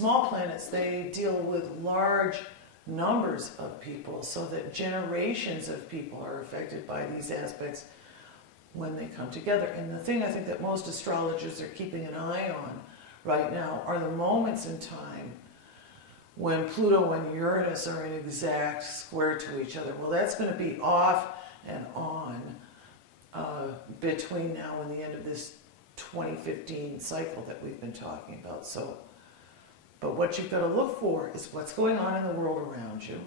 small planets, they deal with large numbers of people, so that generations of people are affected by these aspects when they come together. And the thing I think that most astrologers are keeping an eye on right now are the moments in time when Pluto and Uranus are in exact square to each other. Well, that's going to be off and on between now and the end of this 2015 cycle that we've been talking about. So, but what you've got to look for is what's going on in the world around you.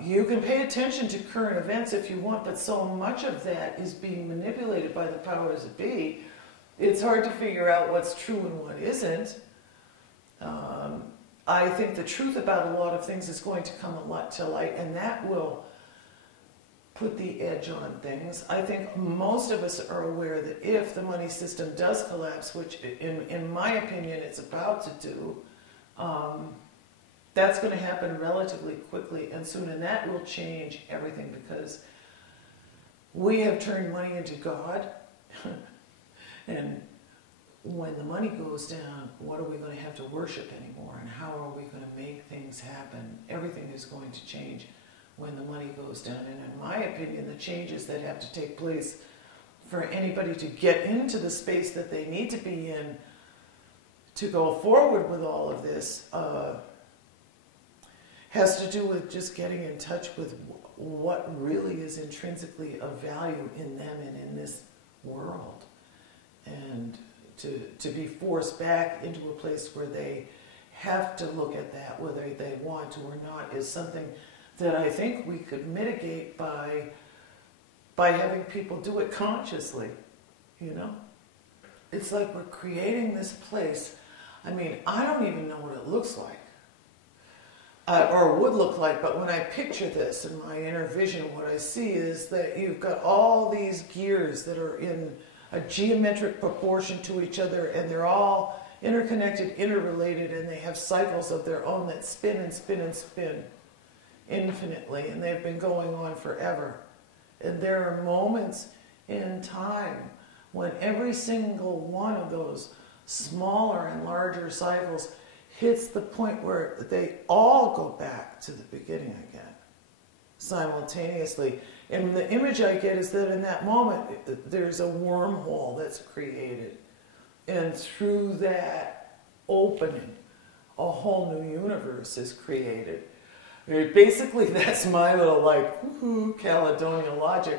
You can pay attention to current events if you want, but so much of that is being manipulated by the powers that be, it's hard to figure out what's true and what isn't. I think the truth about a lot of things is going to come a lot to light, and that will put the edge on things. I think most of us are aware that if the money system does collapse, which in my opinion it's about to do, that's going to happen relatively quickly and soon, and that will change everything, because we have turned money into God. And when the money goes down, what are we going to have to worship anymore, and how are we going to make things happen? Everything is going to change when the money goes down. And in my opinion, the changes that have to take place for anybody to get into the space that they need to be in to go forward with all of this has to do with just getting in touch with what really is intrinsically of value in them and in this world. And to be forced back into a place where they have to look at that, whether they want to or not, is something that I think we could mitigate by having people do it consciously, you know? It's like we're creating this place. I mean, I don't even know what it looks like, or would look like, but when I picture this in my inner vision, what I see is that you've got all these gears that are in a geometric proportion to each other, and they're all interconnected, interrelated, and they have cycles of their own that spin and spin and spin infinitely, and they've been going on forever. And there are moments in time when every single one of those smaller and larger cycles hits the point where they all go back to the beginning again, simultaneously. And the image I get is that in that moment, there's a wormhole that's created. And through that opening, a whole new universe is created. I mean, basically, that's my little, like, woohoo, Caledonia logic.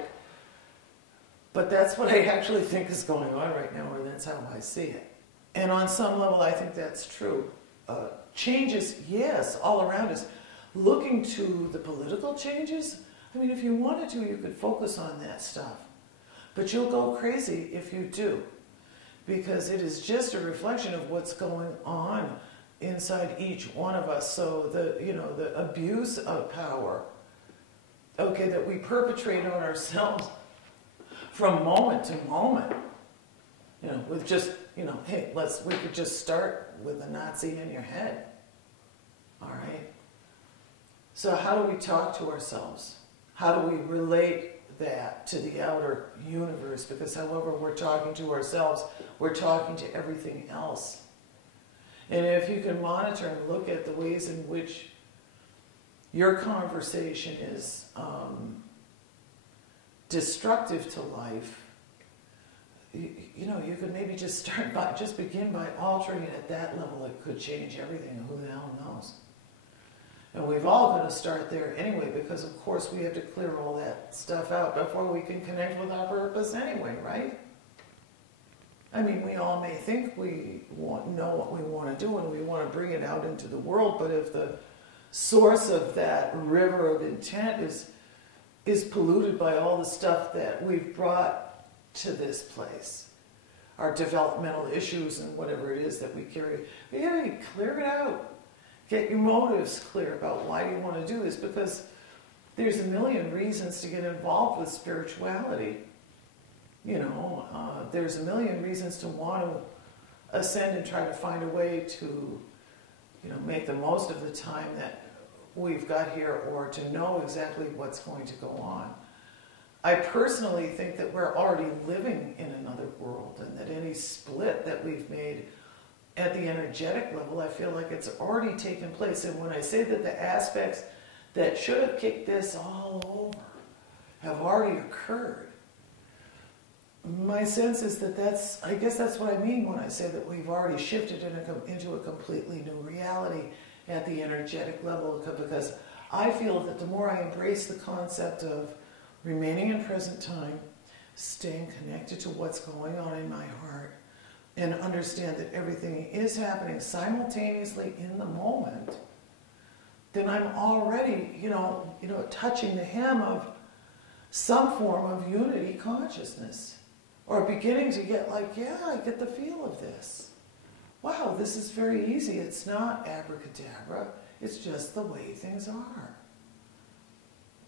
But that's what I actually think is going on right now, or that's how I see it. And on some level, I think that's true. Changes, yes, all around us. Looking to the political changes, I mean, if you wanted to, you could focus on that stuff. But you'll go crazy if you do, because it is just a reflection of what's going on inside each one of us. So the abuse of power, okay, that we perpetrate on ourselves from moment to moment, with just, hey, we could just start with a Nazi in your head, all right? So how do we talk to ourselves? How do we relate that to the outer universe? Because however we're talking to ourselves, we're talking to everything else. And if you can monitor and look at the ways in which your conversation is destructive to life, you could maybe just begin by altering it at that level. It could change everything. Who the hell knows? And we've all got to start there anyway, because of course we have to clear all that stuff out before we can connect with our purpose anyway, right? I mean, we all may think we know what we want to do and we want to bring it out into the world, but if the source of that river of intent is polluted by all the stuff that we've brought to this place, our developmental issues and whatever it is that we carry, we got to clear it out. Get your motives clear about why you want to do this, because there's a million reasons to get involved with spirituality. There's a million reasons to want to ascend and try to find a way to, make the most of the time that we've got here, or to know exactly what's going to go on. I personally think that we're already living in another world, and that any split that we've made at the energetic level, I feel like it's already taken place. And when I say that the aspects that should have kicked this all over have already occurred, my sense is that I guess that's what I mean when I say that we've already shifted into a completely new reality at the energetic level, because I feel that the more I embrace the concept of remaining in present time, staying connected to what's going on in my heart, and understand that everything is happening simultaneously in the moment, then I'm already, touching the hem of some form of unity consciousness. Or beginning to get like, yeah, I get the feel of this. Wow, this is very easy. It's not abracadabra. It's just the way things are.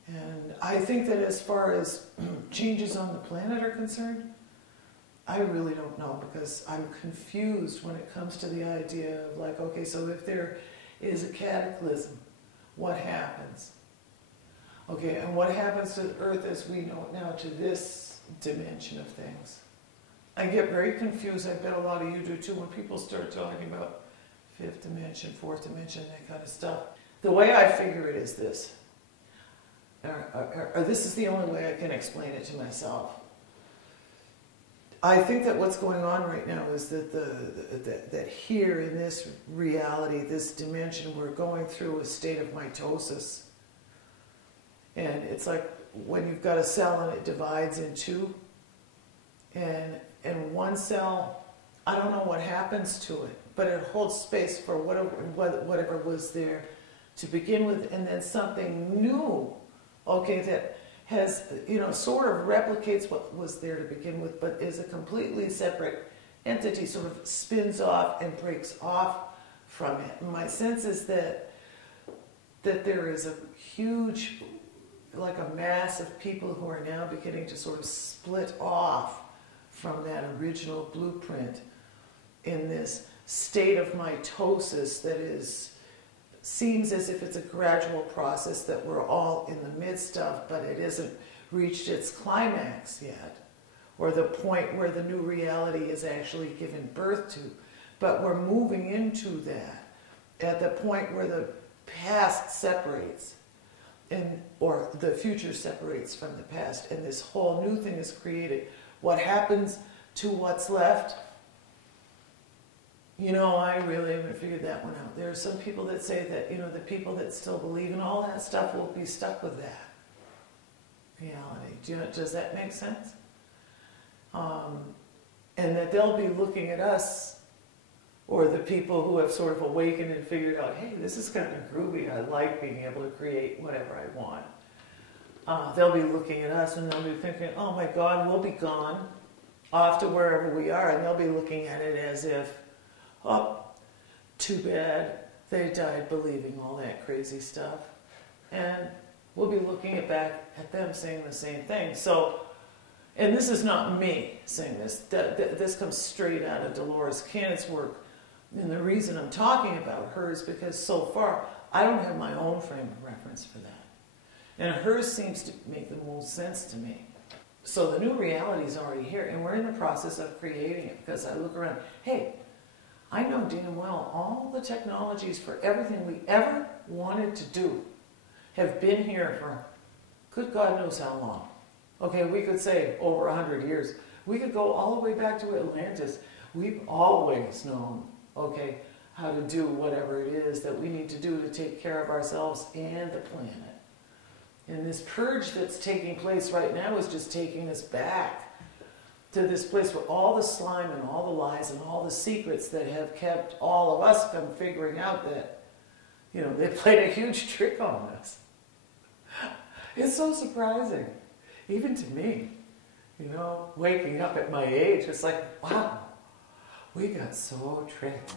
And I think that as far as changes on the planet are concerned, I really don't know, because I'm confused when it comes to the idea of like, okay, so if there is a cataclysm, what happens? Okay, and what happens to the Earth as we know it now, to this dimension of things? I get very confused. I bet a lot of you do too when people start talking about fifth dimension, fourth dimension, that kind of stuff. The way I figure it is this, or this is the only way I can explain it to myself. I think that what's going on right now is that that here in this reality, this dimension, we're going through a state of mitosis. And it's like when you've got a cell and it divides in two, and one cell, I don't know what happens to it, but it holds space for whatever was there to begin with, and then something new, okay, that has, sort of replicates what was there to begin with, but is a completely separate entity, sort of spins off and breaks off from it. And my sense is that there is a huge, like a mass of people who are now beginning to sort of split off from that original blueprint in this state of mitosis that seems as if it's a gradual process that we're all in the midst of, but it hasn't reached its climax yet, or the point where the new reality is actually given birth to. But we're moving into that at the point where the past separates, or the future separates from the past, and this whole new thing is created. What happens to what's left? I really haven't figured that one out. There are some people that say that, the people that still believe in all that stuff will be stuck with that reality. Does that make sense? And that they'll be looking at us, or the people who have sort of awakened and figured out, hey, this is kind of groovy. I like being able to create whatever I want. They'll be looking at us and they'll be thinking, oh my God, we'll be gone off to wherever we are. And they'll be looking at it as if, oh, too bad, they died believing all that crazy stuff. And we'll be looking back at them saying the same thing. So, and this is not me saying this. This comes straight out of Dolores Cannon's work. And the reason I'm talking about her is because so far, I don't have my own frame of reference for that. And hers seems to make the most sense to me. So the new reality is already here, and we're in the process of creating it, because I look around, hey, I know damn well all the technologies for everything we ever wanted to do have been here for good God knows how long. Okay, we could say over 100 years. We could go all the way back to Atlantis. We've always known, okay, how to do whatever it is that we need to do to take care of ourselves and the planet. And this purge that's taking place right now is just taking us back to this place where all the slime and all the lies and all the secrets that have kept all of us from figuring out that, they played a huge trick on us. It's so surprising, even to me, waking up at my age, it's like, wow, we got so tricked.